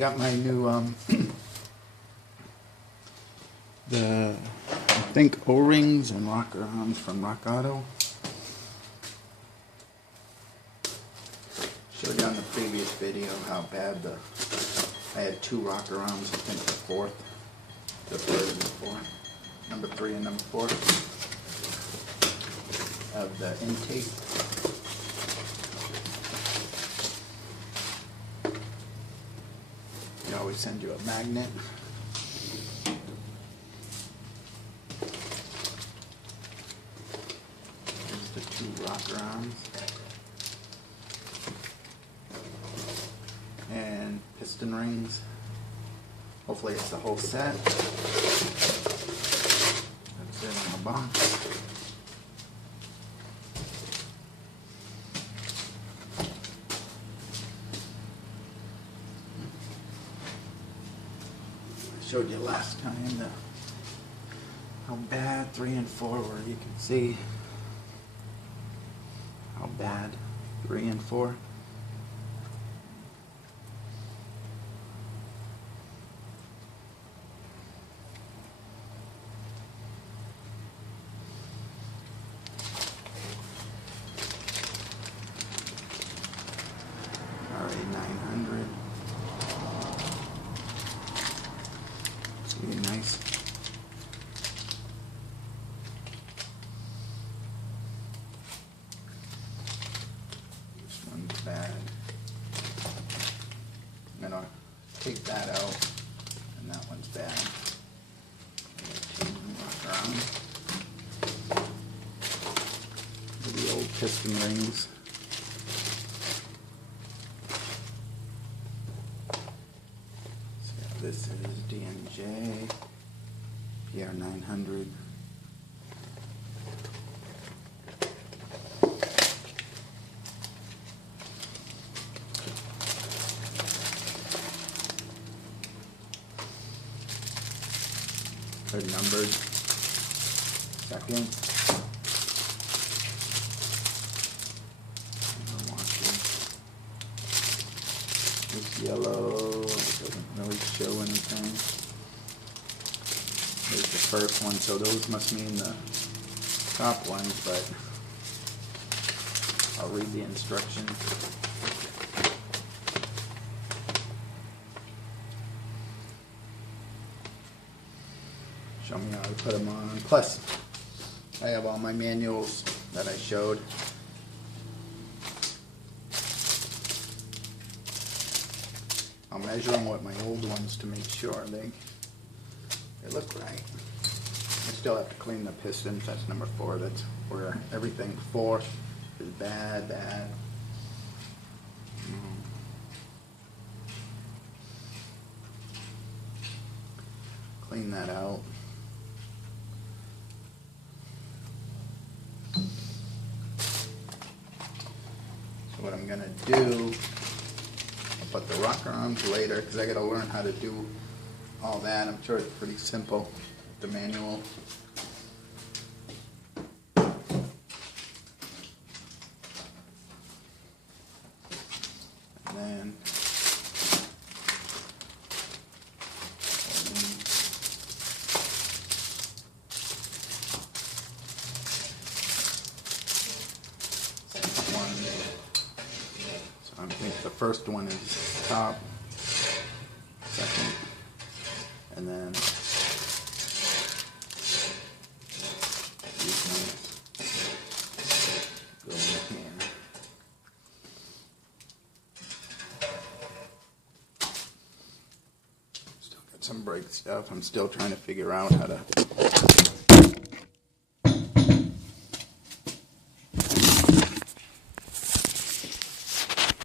got my new, I think O-rings and rocker arms from Rock Auto. Showed you on the previous video how bad I had two rocker arms, I think the third and the fourth, number 3 and number 4 of the intake. They always send you a magnet. There's the two rocker arms. And piston rings. Hopefully it's the whole set. That's it on the box. I showed you last time how bad 3 and 4 were. You can see how bad 3 and 4. RA900. It's really nice. This one's bad. I'm gonna take that out, and that one's bad. I'm gonna change them rock around. The old piston rings. This is DMJ PR900. They're numbered. Second. This yellow doesn't really show anything. There's the first one, so those must mean the top ones, but I'll read the instructions. Show me how to put them on. Plus, I have all my manuals that I showed. I'll measure them with my old ones to make sure they look right. I still have to clean the pistons. That's number 4. That's where everything 4 is bad. Clean that out. So what I'm gonna do, I'll put the rocker arms later because I gotta learn how to do all that. I'm sure it's pretty simple, the manual. And then I think the first one is top, second, and then these ones go in here. Still got some brake stuff. I'm still trying to figure out how to